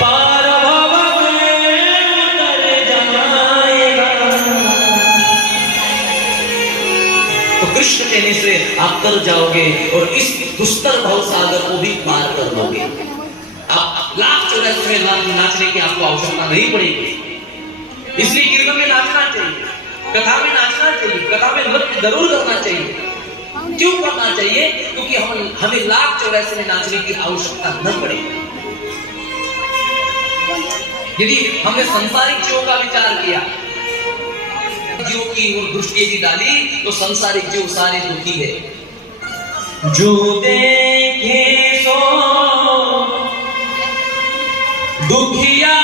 पार भव में उतर जाएगा। तो कृष्ण कहने से आप कर जाओगे और इस दुस्तर भव सागर को भी पार कर लोगे। आप 1,84 में नाचने की आपको आवश्यकता नहीं पड़ेगी। इसलिए कीर्तन में नाचना चाहिए, कथा में नाचना चाहिए, कथा में नृत्य जरूर करना चाहिए। क्यों करना चाहिए? क्योंकि हमें 1,84 में नाचने की आवश्यकता न पड़े। यदि हमने संसारिक जीवों का विचार किया, जीव की और दृष्टि यदि डाली, तो संसारिक जीव सारे दुखी है। जो देखे सो दुखिया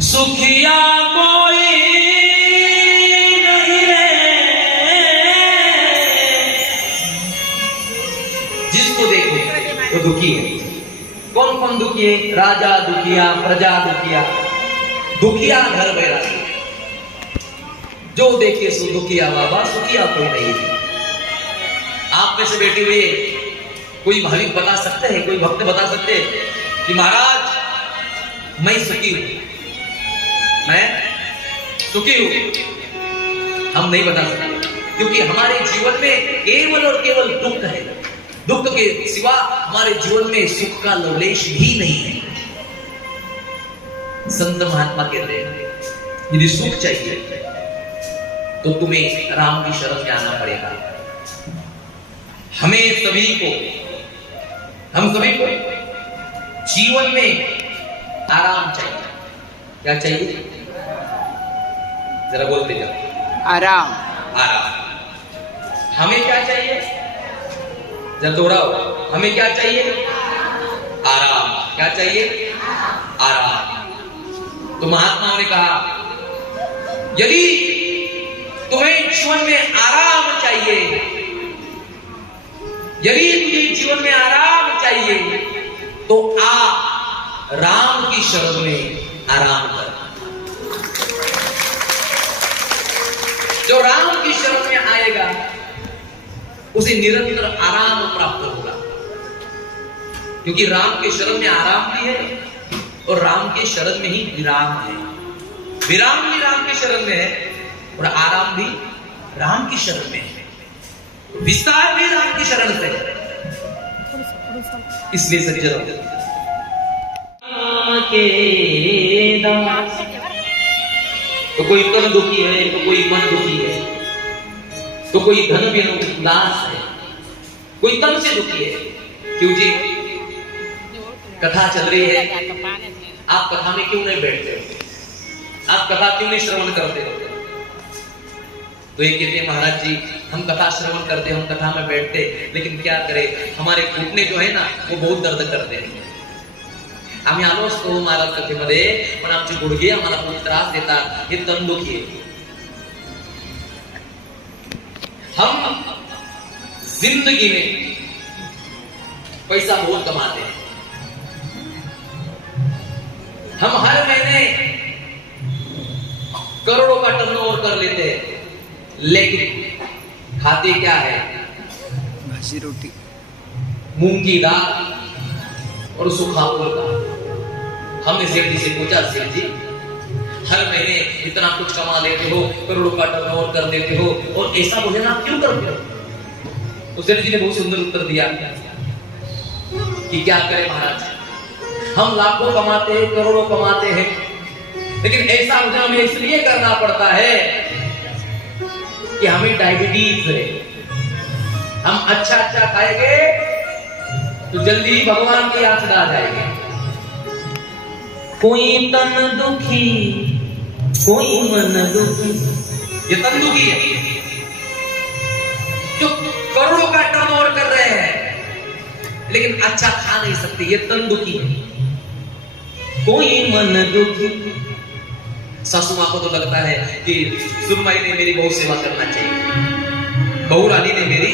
सुखिया कोई नहीं रे। जिसको देखो वो दुखी है। कौन कौन दुखी है? राजा दुखिया, प्रजा दुखिया, दुखिया घर बैरागी। जो देखे सो दुखिया बाबा, सुखिया कोई नहीं है। आप में से बैठे हुए कोई भाविक बता सकते हैं, कोई भक्त बता सकते हैं कि महाराज मैं सुखी हूं, मैं सुखी हूं? हम नहीं बता सकते, क्योंकि हमारे जीवन में केवल और केवल दुख है। दुख के सिवा हमारे जीवन में सुख का लवलेश भी नहीं है। संत महात्मा कहते हैं यदि सुख चाहिए तो तुम्हें राम की शरण में आना पड़ेगा। हम सभी को जीवन में आराम चाहिए। क्या चाहिए? जरा बोलते जाओ। आराम। हमें क्या चाहिए? जरा दोहराओ। हमें क्या चाहिए? आराम। क्या चाहिए? आराम। तो महात्माओं ने कहा यदि तुम्हें जीवन में आराम चाहिए, यदि तुझे जीवन में आराम चाहिए, तो आ राम की शरण में आराम कर। जो राम की शरण में आएगा उसे निरंतर आराम प्राप्त होगा, क्योंकि राम के शरण में आराम भी है और राम के शरण में ही विराम है। विराम भी राम के शरण में है और आराम भी राम की शरण में है, विस्तार भी राम की शरण से है। इसलिए सज्जनों, तो कोई तन दुखी है, तो कोई मन दुखी है, तो कोई धन भी उदास है, कोई तन से दुखी है। क्यों जी? कथा चल रही है, आप कथा में क्यों नहीं बैठते हो? आप कथा क्यों नहीं श्रवण करते हो? तो ये कहते हैं महाराज जी हम कथा श्रवण करते, हम कथा में बैठते, लेकिन क्या करें, हमारे घुटने जो है ना वो बहुत दर्द करते हैं। आम्ही आलो असतो महाराज कथेमध्ये, पण आमचे गुडघे आम्हाला खूप त्रास देतात, हे तन दुखी आहे। हम जिंदगी में पैसा बहुत कमाते हैं, हम हर महीने करोड़ों का टर्नओवर कर लेते हैं, लेकिन खाते क्या है? भाजी रोटी, मूंग की दाल और सूखा फुल्का। हमने सेठ जी से पूछा, सेठ जी हर महीने इतना कुछ कमा लेते हो, करोड़ों का टर्नओवर कर देते हो, और ऐसा भोजन आप क्यों करते हो? तो सेठ जी ने बहुत सुंदर उत्तर दिया कि क्या करें महाराज, हम लाखों कमाते हैं, करोड़ों कमाते हैं, लेकिन ऐसा भोजन हमें इसलिए करना पड़ता है कि हमें डायबिटीज है। हम अच्छा अच्छा खाएंगे तो जल्दी ही भगवान की याद आ जाएंगे। कोई तन दुखी, कोई मन दुखी, ये तन दुखी है जो करोड़ों का टर्नओवर कर रहे हैं लेकिन अच्छा खा नहीं सकते, ये तन दुखी है। कोई मन दुखी। सासू मां को तो लगता है कि सुरमाई ने मेरी बहुत सेवा करना चाहिए, बहू रानी ने मेरी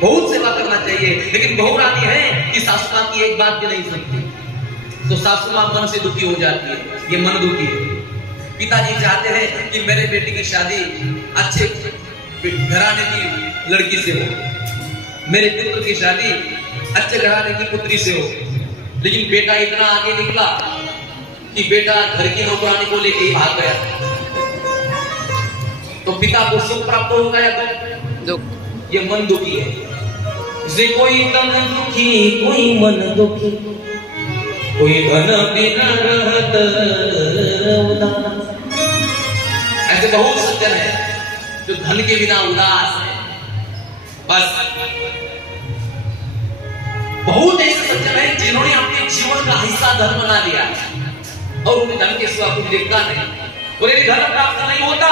बहुत सेवा करना चाहिए, लेकिन बहू रानी है कि सासू मां की एक बात भी नहीं सुनती, तो सासू मां मन से दुखी हो जाती है, ये मन दुखी है। पिताजी चाहते हैं कि मेरे बेटी की शादी अच्छे घराने की लड़की से हो, मेरे पुत्र की शादी अच्छे घराने की पुत्री से हो, लेकिन बेटा इतना आगे निकला कि बेटा घर की नौकरानी को लेके ही भाग गया, तो पिता को सुख प्राप्त हो गया दुख? ये मन दुखी है। इसे कोई तन दुखी कोई मन दुखी, कोई धन बिना रहत उदास। ऐसे बहुत सज्जन है जो धन के बिना उदास है। बस बहुत ऐसे सज्जन है जिन्होंने अपने जीवन का हिस्सा धन बना लिया और उन्हें धन के सिवा कुछ दिखता नहीं, और यदि धन प्राप्त नहीं होता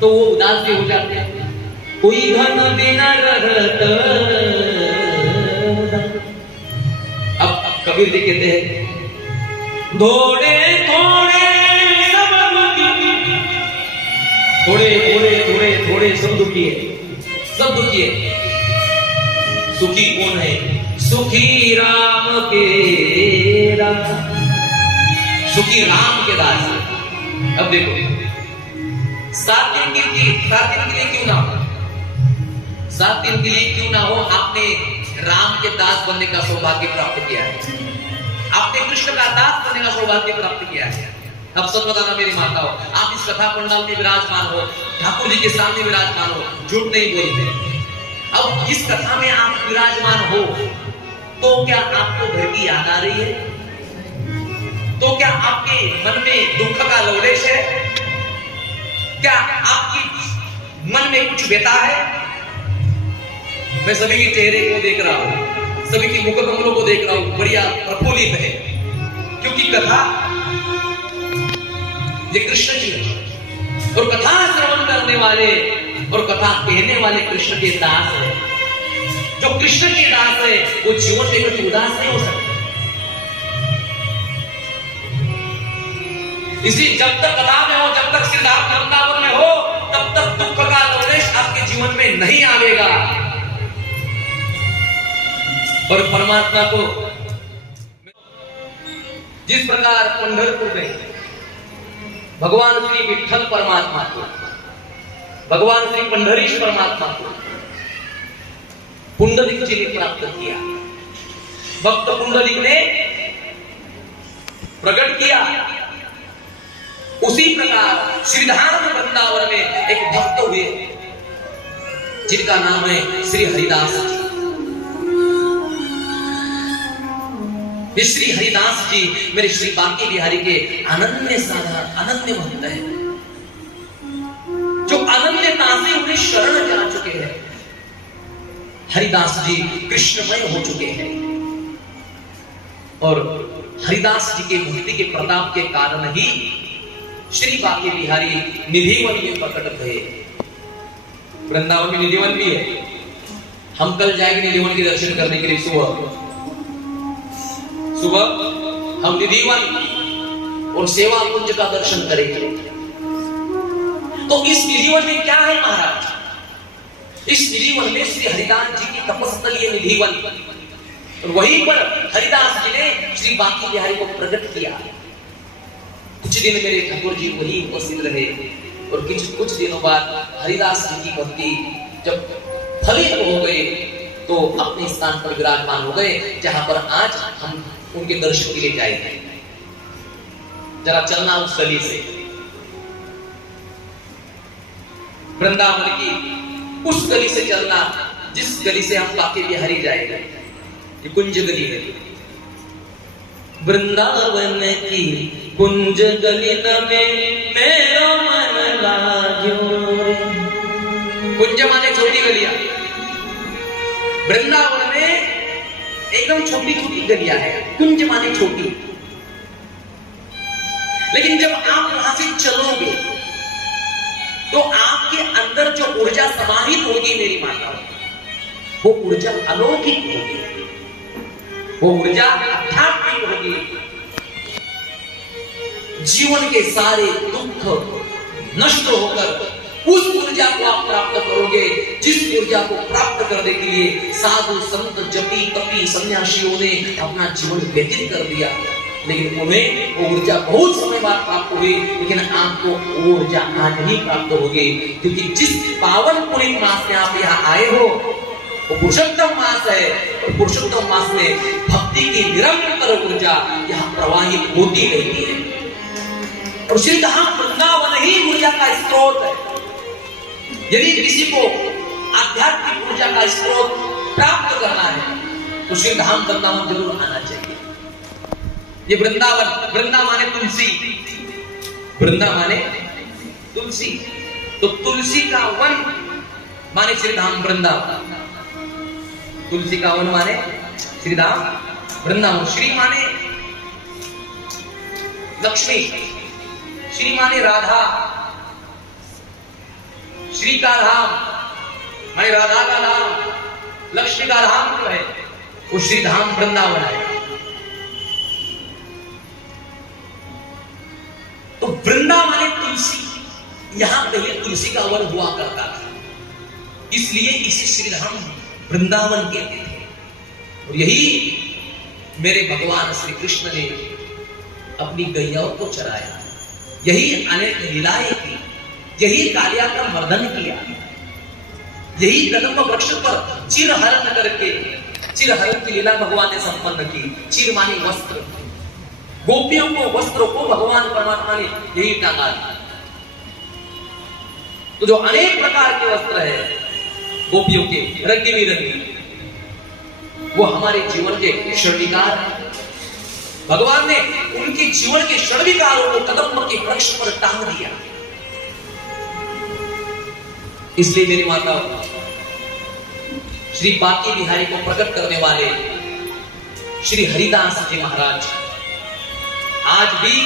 तो वो उदास भी हो जाते हैं। कोई धन बिना रहत। अब कबीर जी कहते हैं थोड़े थोड़े सब दुखी, थोड़े थोड़े थोड़े थोड़े सब दुखी है, सब दुखी है। सुखी कौन है? सुखी राम के दास, सुखी राम के दास। अब देखो 7 दिन के लिए क्यों ना हो, 7 दिन के लिए क्यों ना हो, आपने राम के दास बनने का सौभाग्य प्राप्त किया है, आपने कृष्ण का दास बनने का सौभाग्य प्राप्त किया है। अब सब बताना मेरी माता हो, आप इस कथा पंडाल में विराजमान हो, ठाकुर जी के सामने विराजमान हो, झूठ नहीं बोलते। अब इस कथा में आप विराजमान हो तो क्या आपको घर की याद आ रही है? तो क्या आपके मन में दुख का लवलेश है? क्या आपकी मन में कुछ व्यथा है? मैं सभी के चेहरे को देख रहा हूं, सभी के मुख कमलों को देख रहा हूं, बढ़िया प्रफुल्लित है, क्योंकि कथा ये कृष्ण की है और कथा श्रवण करने वाले और कथा कहने वाले कृष्ण के दास है। जो कृष्ण के दास है वो जीवन में कभी उदास नहीं हो सकता। इसलिए जब तक कथा में हो, जब तक सिद्धार्थ वृंदावन में हो, तब तक दुख का लवलेश आपके जीवन में नहीं आवेगा। और परमात्मा को जिस प्रकार पंढरपुर में भगवान श्री विठ्ठल परमात्मा को, भगवान श्री पंढरीश परमात्मा को पुंडलिक जी ने प्राप्त किया, भक्त पुंडलिक ने प्रकट किया, उसी प्रकार श्रीधाम वृंदावन में एक भक्त हुए जिनका नाम है श्री हरिदास जी। श्री हरिदास जी मेरे श्री बांके बिहारी के अनन्य साधारण अनन्य भक्त है, जो अनन्यता से उन्हें शरण जा चुके हैं। हरिदास जी कृष्णमय हो चुके हैं और हरिदास जी के भक्ति के प्रताप के कारण ही श्री बांके बिहारी निधिवन में प्रकट हुए। वृंदावन में निधिवन भी है, हम कल जाएंगे निधिवन के दर्शन करने के लिए। सुबह हम निधिवन और सेवा कुंज का दर्शन करेंगे। तो इस निधिवन में क्या है महाराज? इस निधिवन में श्री हरिदास जी की तपस्थली निधिवन, और वहीं पर हरिदास जी ने श्री बांके बिहारी को प्रकट किया। कुछ दिन मेरे ठाकुर जी वही उपस्थित रहे और कुछ दिनों बाद हरिदास जी की भक्ति जब फलित हो गई तो अपने स्थान पर विराजमान हो गए, जहां पर आज हम उनके दर्शन के लिए जाएंगे। जरा चलना उस गली से, वृंदावन की उस गली से चलना जिस गली से हम बांके बिहारी जाएंगे। ये कुंज गली है, वृंदावन की कुंज गली में मेरा मन लाग्यो रे। कुंज माने छोटी गलियां, वृंदावन में एकदम छोटी छोटी गलियां है, कुंज माने छोटी। लेकिन जब आप वहां से चलोगे तो आपके अंदर जो ऊर्जा समाहित होगी मेरी माता, वो ऊर्जा अलौकिक होगी, वो ऊर्जा आध्यात्मिक होगी। जीवन के सारे दुख नष्ट होकर उस ऊर्जा को आप प्राप्त करोगे जिस ऊर्जा को प्राप्त करने के लिए साधु संत जपी तपी सन्यासियों ने अपना जीवन व्यतीत कर दिया, लेकिन उन्हें वो ऊर्जा बहुत समय बाद प्राप्त हुई। लेकिन आपको ऊर्जा आज ही प्राप्त होगी, क्योंकि जिस पावन पुनीत मास में आप यहाँ आए हो वो पुरुषोत्तम मास है और पुरुषोत्तम मास में भक्ति की निरंतर ऊर्जा यहाँ प्रवाहित होती रहती है और श्री धाम वृंदावन ही ऊर्जा का स्रोत है। यदि किसी को आध्यात्मिक ऊर्जा का स्रोत प्राप्त करना है तो श्री धाम वृंदावन जरूर आना चाहिए। ये वृंदावन, वृंदा माने तुलसी, वृंदा माने तुलसी, तो तुलसी का वन माने श्री धाम वृंदावन, तुलसी का वन माने श्री धाम वृंदावन। श्री माने लक्ष्मी, श्री माने राधा, श्री का धाम माने राधा का धाम, लक्ष्मी का धाम जो है वो श्री धाम वृंदावन है। तो वृंदा माने तुलसी, यहां पहले तुलसी का वन हुआ करता था, इसलिए इसे श्रीधाम वृंदावन कहते थे। और यही मेरे भगवान श्री कृष्ण ने अपनी गैयाओं को चराया, यही अनेक लीलाएं की, यही कालिया का मर्दन किया, यही कदम वृक्ष पर चिरहरण करके, चिरहरण की लीला भगवान ने संपन्न की। चिर माने वस्त्र, गोपियों को वस्त्रों को भगवान परमात्मा ने यही टांगा। तो जो अनेक प्रकार के वस्त्र है गोपियों के रंगी बिरंगी, वो हमारे जीवन के षड्विकार है। भगवान ने उनके जीवन के षड्विकारों को कदम के वृक्ष पर टांग दिया। इसलिए मेरी माता श्री बांके बिहारी को प्रकट करने वाले श्री हरिदास जी महाराज आज भी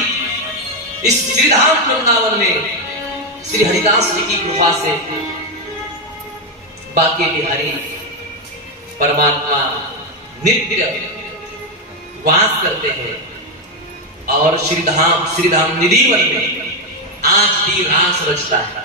इस श्रीधाम वृंदावन में श्री हरिदास जी की कृपा से बांके बिहारी परमात्मा नित्य वास करते हैं और श्रीधाम निधिवन में आज भी रास रचता है।